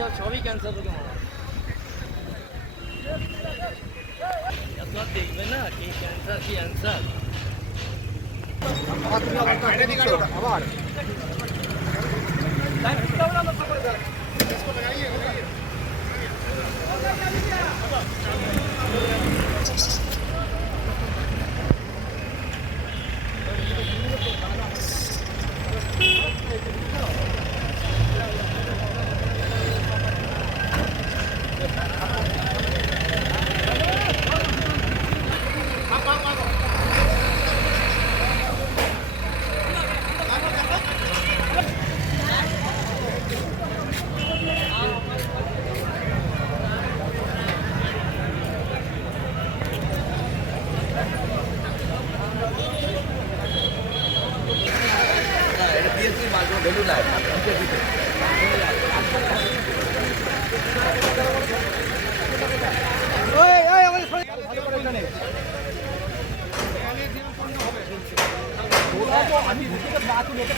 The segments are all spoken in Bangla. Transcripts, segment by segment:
যা সবই ক্যান্সার থেকে মারা এত আর দেখবে না কি ক্যান্সার কি অ্যান্সার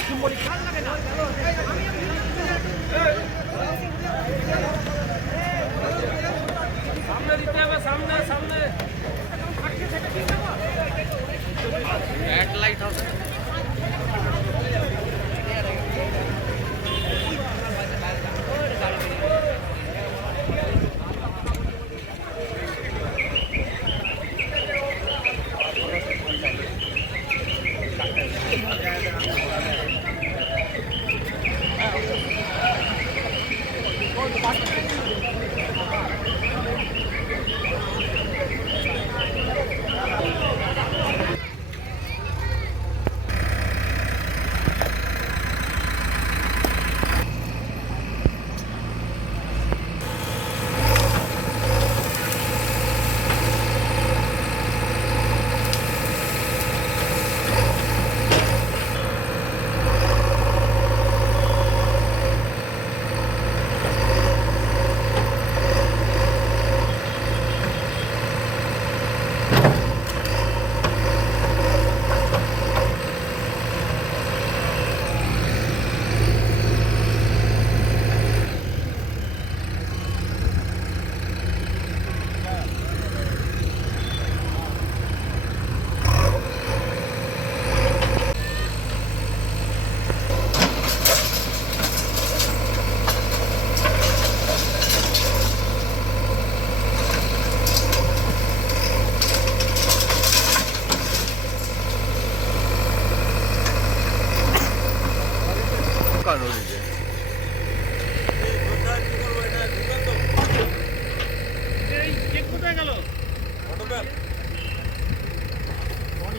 ขึ้นบริการแล้วกันนะ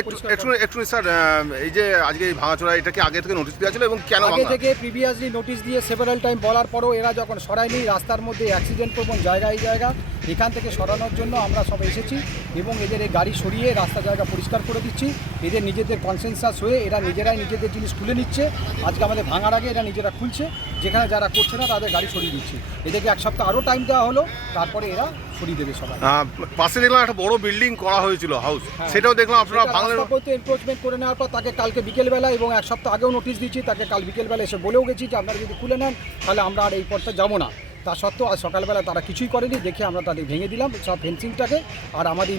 একটু একটু একটু স্যার এই যে আজকে এই ভাঙাচোরা এটা কি আগে থেকে নোটিশ দেওয়া ছিল এবং কেন আগে ভাঙা? থেকে প্রিভিয়াসলি নোটিশ দিয়ে সেভারাল টাইম বলার পরও এরা যখন সরায়নি রাস্তার মধ্যে অ্যাক্সিডেন্ট প্রবণ জায়গা এই জায়গা এখান থেকে সরানোর জন্য আমরা সব এসেছি এবং এদের এই গাড়ি সরিয়ে রাস্তা জায়গা পরিষ্কার করে দিচ্ছি। এদের নিজেদের কনসেনসাস হয়ে এরা নিজেরাই নিজেদের জিনিস খুলে নিচ্ছে। আজকে আমাদের ভাঙার আগে এরা নিজেরা খুলছে। যেখানে যারা করছে না তাদের গাড়ি সরিয়ে দিচ্ছি। এদেরকে এক সপ্তাহ আরও টাইম দেওয়া হলো তারপরে এরা সরিয়ে দেবে সবাই। আহ, পাশে দেখলাম একটা বড় বিল্ডিং করা হয়েছিল হাউস হ্যাঁ। সেটাও দেখলাম আপনারা বাংলা ভাঙলেন এনক্রোচমেন্ট করে নেওয়ার পর তাকে কালকে বিকেলবেলা এবং এক সপ্তাহ আগেও নোটিশ দিচ্ছি তাকে কাল বিকেলবেলা এসে বলেও গেছি যে আপনারা যদি খুলে নেন তাহলে আমরা আর এই পথটা যাব না। তা সত্ত্বেও আজ সকালবেলা তারা কিছুই করেনি দেখে আমরা তাদের ভেঙে দিলাম সব ফেন্সিংটাকে আর আমাদের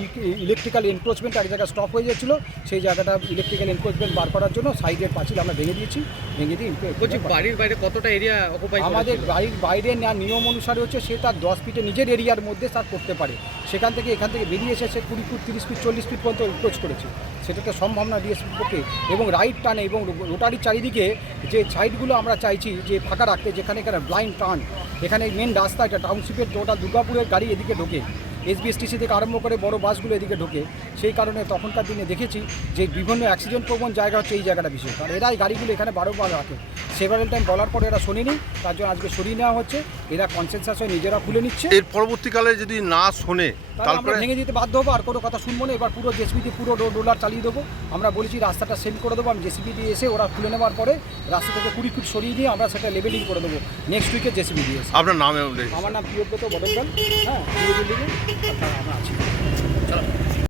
ইলেকট্রিক্যাল এনক্রোচমেন্ট এক জায়গায় স্টপ হয়ে যাচ্ছিল সেই জায়গাটা ইলেকট্রিক্যাল এনক্রোচমেন্ট বার করার জন্য সাইডের পাঁচিল আমরা ভেঙে দিয়েছি ভেঙে দিয়ে বলছি বাড়ির বাইরে কতটা এরিয়া অকুপাই আমাদের বাড়ির বাইরে নেওয়ার নিয়ম অনুসারে হচ্ছে সে তার দশ ফিটে নিজের এরিয়ার মধ্যে তার করতে পারে। সেখান থেকে এখান থেকে বেরিয়ে এসে সে কুড়ি ফুট, তিরিশ ফিট, চল্লিশ ফিট পর্যন্ত অ্যাপ্রোচ করেছে। সেটা তো সম্ভব না ডিএসপির পক্ষে এবং রাইট টার্নে এবং রোটারির চারিদিকে যে সাইডগুলো আমরা চাইছি, যে ফাঁকা রাখতে, যেখানে এখানে ব্লাইন্ড টার্ন এখানে মেন রাস্তা এটা টাউনশিপের টোটাল দুর্গাপুরের গাড়ি এদিকে ঢোকে। এসবিএসটিসি থেকে আরম্ভ করে বড় বাসগুলো এদিকে ঢোকে। সেই কারণে তখনকার দিনে দেখেছি যে বিভিন্ন অ্যাক্সিডেন্ট প্রবণ জায়গা হচ্ছে এই জায়গাটা বিশেষ। কারণ এরাই গাড়িগুলো এখানে বারোবার রাখে। সেভারেল টাইম বলার পরে এরা শোনেনি তার জন্য আজকে সরিয়ে নেওয়া হচ্ছে। এরা কনসেনসাস হয়ে নিজেরা খুলে নিচ্ছে। এর পরবর্তীকালে যদি না শোনে তাহলে আমরা তারপরে ভেঙে দিতে বাধ্য হব আর কোনো কথা শুনব না। এবার পুরো জেসিবি পুরো রোলার চালিয়ে দেবো। আমরা বলেছি রাস্তাটা সেল করে দেবো। আমি জেসিবি দিয়ে এসে ওরা খুলে নেওয়ার পরে রাস্তা থেকে কুড়ি ফুট সরিয়ে দিয়ে আমরা সেটা লেভেলিং করে দেবো। নেক্সট উইকে জেসিবি দিয়ে আপনার নামে আমার নাম প্রিয়ব্রত বদলগাল হ্যাঁ প্রিয় বিল্ডিংয়ে আমরা আছি।